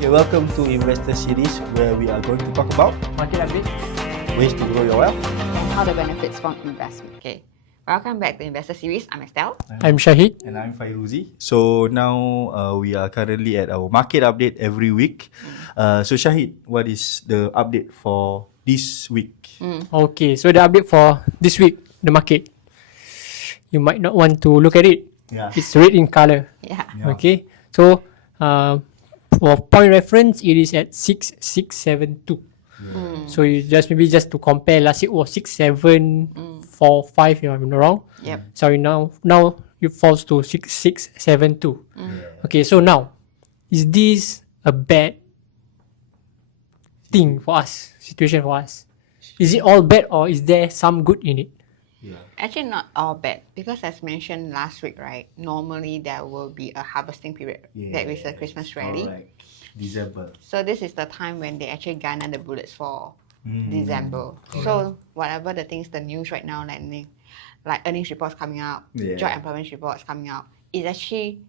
Okay, welcome to Investor Series where we are going to talk about Market update. ways to grow your wealth. and how the benefits from investment. Okay, welcome back to Investor Series. I'm Estelle. I'm Shahid. And I'm Fairuzee. So now we are currently at our market update every week. So Shahid, what is the update for this week? Okay, so the update for this week, the market. You might not want to look at it. Yeah. It's red in color. Yeah. Yeah. Okay, so for point reference, it is at 6672. So you maybe just to compare, last week was 6745 if I'm not wrong. Yep. Sorry, now it falls to 6672. Okay, so now, is this a bad thing for us, situation for us? Is it all bad or is there some good in it? Actually, not all bad because as mentioned last week, right? Normally there will be a harvesting period. That is a Christmas rally. Correct. December. So this is the time when they actually garner the bullets for December. So whatever the things, the news right now, like earnings reports coming out, Yeah. job employment reports coming out, is actually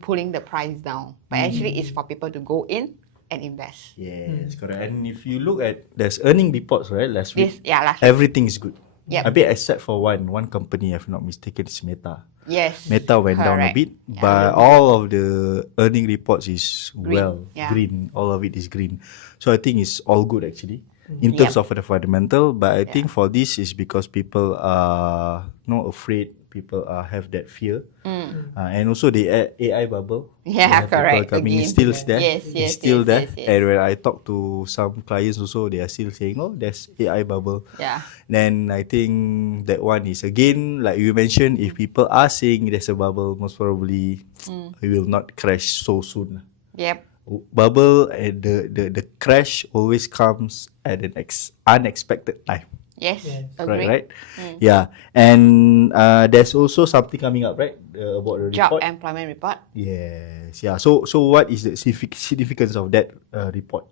pulling the price down. But actually, it's for people to go in and invest. Yes, correct. And if you look at, there's earning reports, right, last week. Last week. Everything is good. Yep. A bit except for one company, if I'm not mistaken, is Meta. Yes. Meta went down a correct. bit, Yeah. but all of the earning reports is Green, yeah. green. All of it is green. So I think it's all good actually in terms of the fundamental. But I think for this is because people are not afraid. People have that fear, and also the AI bubble. Yeah, People correct. coming Again. still there. Yes, It's yes, still yes, there. yes, yes. And when I talk to some clients also, they are still saying, "Oh, there's AI bubble." Yeah. Then I think that one is again, like you mentioned, if people are saying there's a bubble, most probably it will not crash so soon. Yep. Bubble and the crash always comes at an unexpected time. Yes. Yeah. Agree. Right? Yeah. And there's also something coming up, right? About the Job report. employment report. Yes. Yeah. So what is the significance of that report?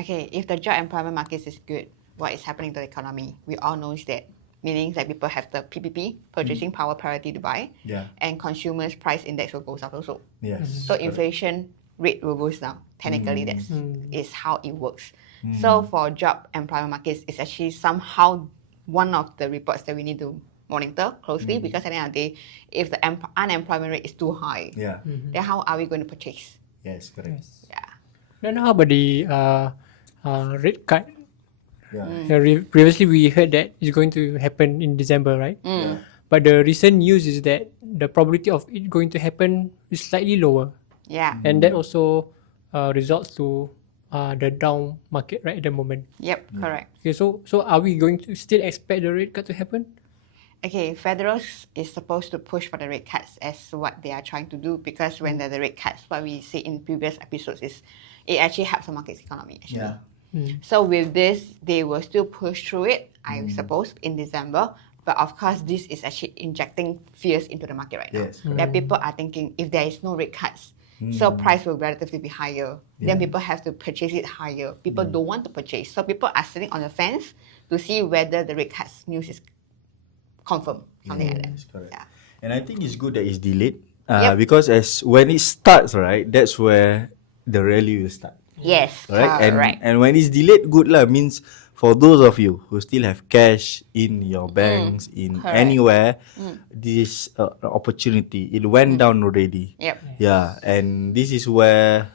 Okay, if the job employment market is good, what is happening to the economy? We all know that, meaning that people have the PPP, purchasing power parity to buy, Yeah. and consumers price index will goes up also. Yes. So inflation rate will goes down. Technically, that's is how it works. So for job employment markets, it's actually somehow one of the reports that we need to monitor closely because at the end of the day, if the unemployment rate is too high, Yeah. then how are we going to purchase? Yes. Correct. Yeah. Then how about the rate cut? Yeah. Previously, we heard that it's going to happen in December, right? But the recent news is that the probability of it going to happen is slightly lower. Yeah. And that also results to the down market right at the moment. Yep. Correct. Okay, so are we going to still expect the rate cut to happen? Okay, Federal is supposed to push for the rate cuts as what they are trying to do because when there's the rate cuts, what we see in previous episodes is it actually helps the market's economy actually. Yeah. So with this, they will still push through it, I suppose, in December. But of course, this is actually injecting fears into the market right now. Yes, That people are thinking if there is no rate cuts, so price will relatively be higher. Then people have to purchase it higher. People don't want to purchase. So people are sitting on the fence to see whether the rate cuts news is confirmed. Something like that. Yes, correct. Yeah. And I think it's good that it's delayed. Yep. Because when it starts, right, that's where the rally will start. Yes, Correct? correct. And when it's delayed, good lah, means for those of you who still have cash in your banks, in correct. anywhere, this opportunity, it went down already. Yep. Yeah, and this is where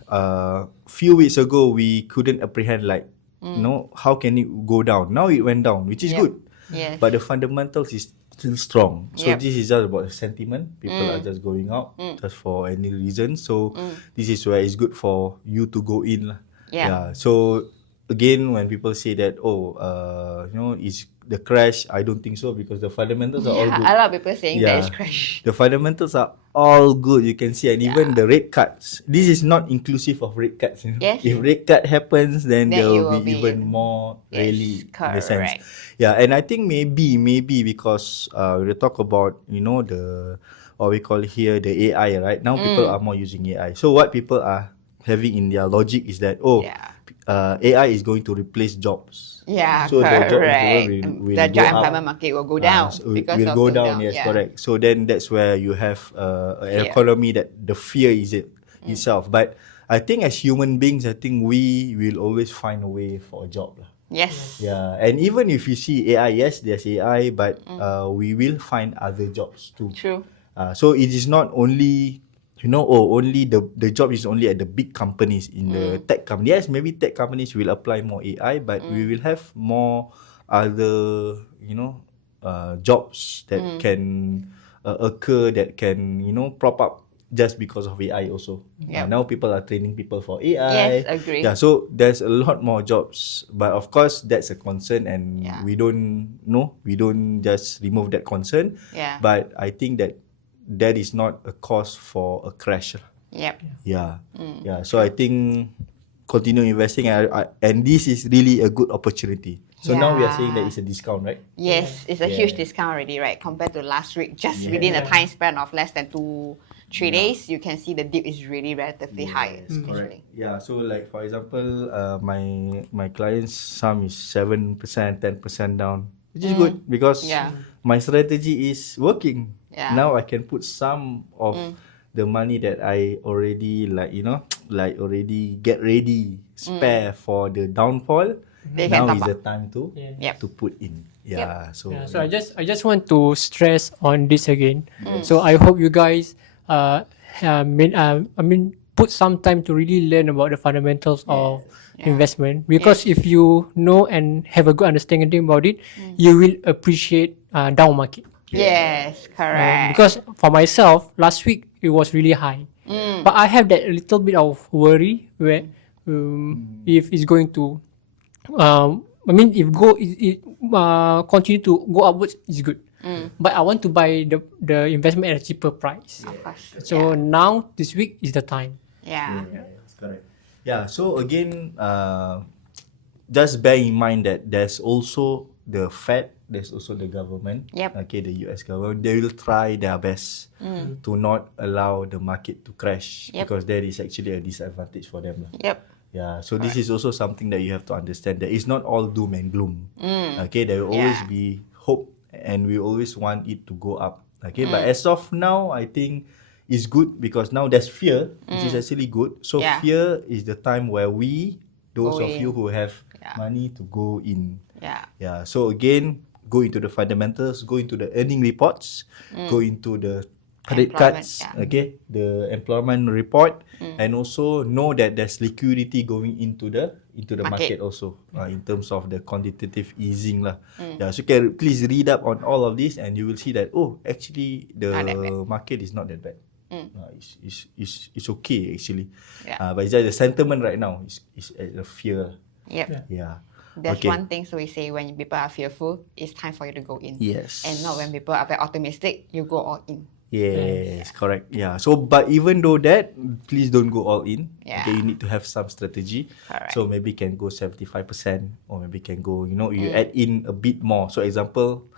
few weeks ago we couldn't apprehend like, how can it go down? Now it went down, which is Yep. good. Yes. But the fundamentals is still strong. So Yep. this is just about sentiment. People are just going out just for any reason. So this is where it's good for you to go in lah. Yeah. So again, when people say that, is the crash? I don't think so because the fundamentals are all Yeah, good. a lot of people saying that Yeah. it's crash. The fundamentals are all good. You can see, and even the rate cuts. This is not inclusive of rate cuts. Yes. If rate cut happens, then there it will will be be- even more Yes, rally in the sense. correct. Yeah, and I think maybe because we talk about the what we call here the AI, right? Now people are more using AI. So what people are having in their logic is that AI is going to replace jobs. Yeah, So the job correct. will The go job up. employment market will go down So because will of go the down. Yes, yeah. correct. So then that's where you have an Fear. economy that the fear is it itself. But I think as human beings, I think we will always find a way for a job lah. Yes. Yeah, and even if you see AI, yes, there's AI, but we will find other jobs too. True. So it is not only, only the job is only at the big companies in the tech company. Yes, maybe tech companies will apply more AI, but we will have more other, jobs that can occur, that can, prop up just because of AI also. Yep. Now people are training people for AI. Yes, agree. Yeah, so there's a lot more jobs, but of course that's a concern, and Yeah. we don't just remove that concern. Yeah. But I think that is not a cause for a crash. Yep. Yeah, yeah. So I think continue investing, and this is really a good opportunity. So now we are saying that it's a discount, right? Yes, it's a huge discount already, right? Compared to last week, just within a time span of less than 2-3 days, you can see the dip is really relatively high. Correct. Yeah. So like for example, my clients sum is 7%, 10% down, which is good because my strategy is working. Yeah. Now I can put some of the money that I already already get ready, spare for the downfall. They can Now top is the up. time to Yep. to put in. Yeah. So So I just want to stress on this again. So I hope you guys put some time to really learn about the fundamentals of investment, because if you know and have a good understanding about it, you will appreciate down market. Yes, correct. Because for myself, last week it was really high, but I have that little bit of worry where if it's going to, if continue to go upwards is good, but I want to buy the investment at a cheaper price. Of course. So now this week is the time. Yeah. That's correct. Yeah. So again, just bear in mind that there's also the Fed, there's also the government. Yep. Okay, the US government. They will try their best to not allow the market to crash, because that is actually a disadvantage for them. Yep. Yeah. So this is also something that you have to understand. That it's not all doom and gloom. Okay, there will always be hope, and we always want it to go up. Okay, but as of now, I think it's good because now there's fear, which is actually good. So fear is the time where those Go of you in. who have money to go in. Yeah. Yeah. So again, go into the fundamentals, go into the earning reports, go into the credit Employment, cards, okay, the employment report, and also know that there's liquidity going into the market also, in terms of the quantitative easing lah. Yeah, so you can please read up on all of this, and you will see that actually the Not that bad. market is not that bad. It's okay actually. Yeah. But it's just the sentiment right now is a fear. Yep. Yeah. There's Okay. one thing, so we say when people are fearful, it's time for you to go in. Yes. And not when people are very optimistic, you go all in. Yes, correct. Yeah. So, but even though that, please don't go all in. Yeah. Okay, you need to have some strategy. Correct. So maybe can go 75%, or maybe can go, you add in a bit more. So example,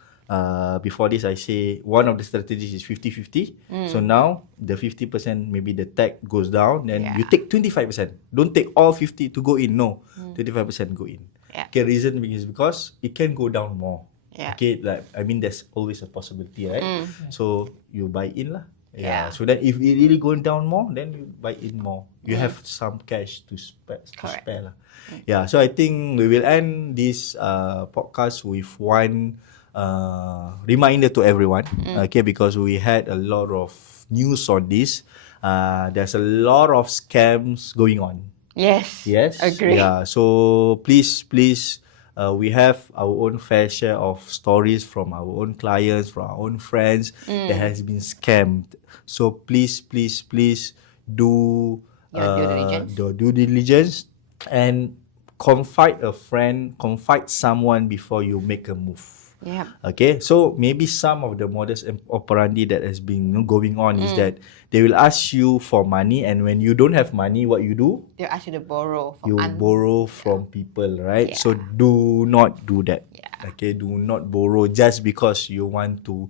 before this I say one of the strategies is 50-50. So now the 50%, maybe the tech goes down, then you take 25%. Don't take all 50 to go in. No, 25% go in. Yeah. Okay, reason is because it can go down more. Yeah. Okay, there's always a possibility, right? So you buy in lah. Yeah. So then if it really going down more, then you buy in more. You have some cash to spare lah. Yeah. So I think we will end this podcast with one reminder to everyone. Okay, because we had a lot of news on this. There's a lot of scams going on. Yes. Yes. Agree. Yeah. So please, we have our own fair share of stories from our own clients, from our own friends that has been scammed. So please do Your due diligence. the due diligence, and confide a friend, confide someone before you make a move. Yeah. Okay, so maybe some of the modus operandi that has been going on is that they will ask you for money, and when you don't have money, what you do? They'll ask you to borrow from You borrow from people, right? Yeah. So do not do that. Yeah. Okay, do not borrow just because you want to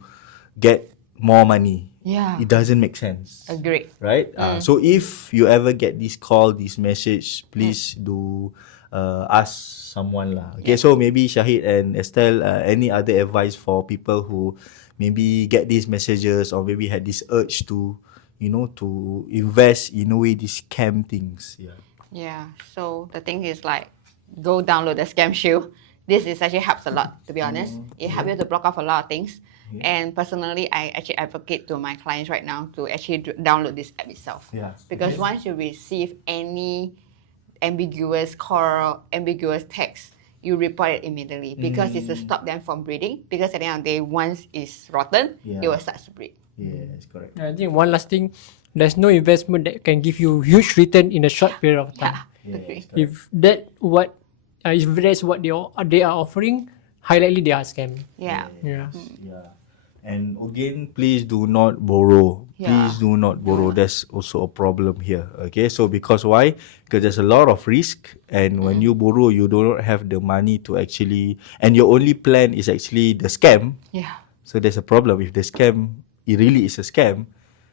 get more money. Yeah. It doesn't make sense. Agree. Right? So if you ever get this call, this message, please do ask someone lah. Okay, so maybe Shahid and Estelle, any other advice for people who maybe get these messages, or maybe had this urge to to invest in a way these scam things. Yeah. Yeah. So the thing is like, go download the Scam Shield. This is actually helps a lot, to be honest. It helps you to block off a lot of things. And personally, I actually advocate to my clients right now to actually download this app itself. Yeah. Because once you receive any ambiguous call, ambiguous text, you report it immediately because it's to stop them from breeding. Because at the end of the day, once it's rotten, it will start to breed. Yes, correct. I think one last thing, there's no investment that can give you huge return in a short period of time. Yeah. Agree. If that's what they are offering, highly likely they are scam. Yeah. Yeah. Yeah. And again, please do not borrow. Yeah. Please do not borrow. That's also a problem here. Okay, so because why? Because there's a lot of risk, and when you borrow, you do not have the money to actually, and your only plan is actually the scam. Yeah. So there's a problem. If the scam, it really is a scam,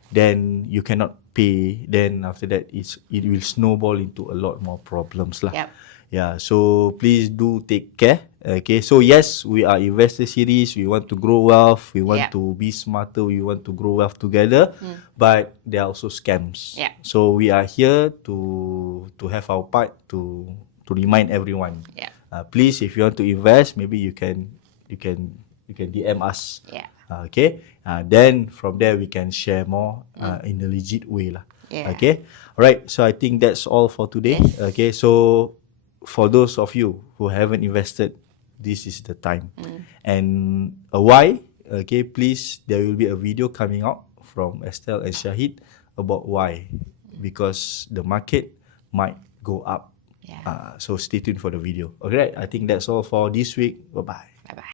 then you cannot pay. Then after that, it will snowball into a lot more problems lah. Yep. Yeah, so please do take care. Okay, so yes, we are investor series. We want to grow wealth. We want Yeah. to be smarter. We want to grow wealth together. But there are also scams. Yeah. So we are here to have our part to remind everyone. Yeah. Please, if you want to invest, maybe you can DM us. Yeah. Okay. Then from there we can share more in a legit way lah. Yeah. Okay. Alright. So I think that's all for today. Yes. Okay. So for those of you who haven't invested, this is the time. And why? Okay. Please, there will be a video coming out from Estelle and Shahid about why. Because the market might go up. Yeah. So stay tuned for the video. Okay. I think that's all for this week. Bye bye. Bye bye.